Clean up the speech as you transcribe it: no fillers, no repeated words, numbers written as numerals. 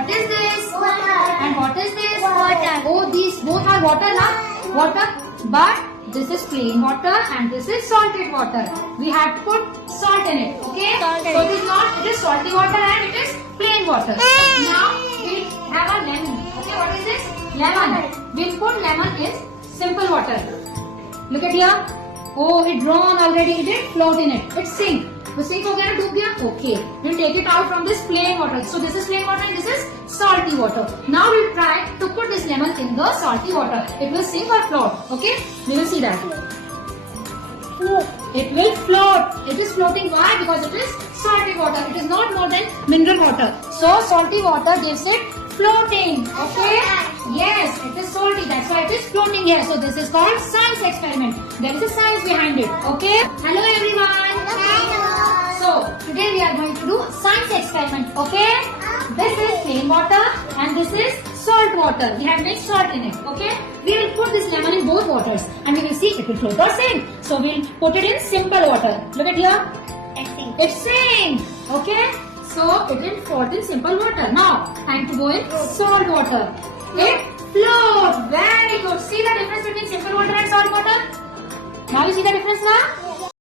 what is this? Water. And what is this? Water. Oh, these both are water now. Water. But this is plain water and this is salted water. We have to put salt in it. Okay? Salted. So it is salty water and it is plain water. Now we have a lemon. Okay, what is this? Lemon. We'll put lemon in simple water. Look at here. Oh, it drawn already. It didn't float in it. It sink. तो sink हो गया ना, डूब गया. Okay. We'll take it out from this plain water. So this is plain water and this is salty water. Now we'll try to put this lemon in the salty water. It will sink or float. Okay? We will see that. It will float. It is floating. Why? Because it is salty water. It is not more than mineral water. So salty water gives it floating. Okay? Yes, it is salty. That's why it is floating here. So this is called science experiment. There is a science behind it. Okay? Hello everyone. So today we are going to do science experiment. Okay? This is plain water and this is salt water. We have mixed salt in it. Okay? We will put this lemon in both waters and we will see it will float or sink. So we'll put it in simple water. Look at here. It sinks. Okay? So it will float in simple water. Now time to go in salt water. It floats. Very good. See the difference between simple water and salt water? Now you see the difference now?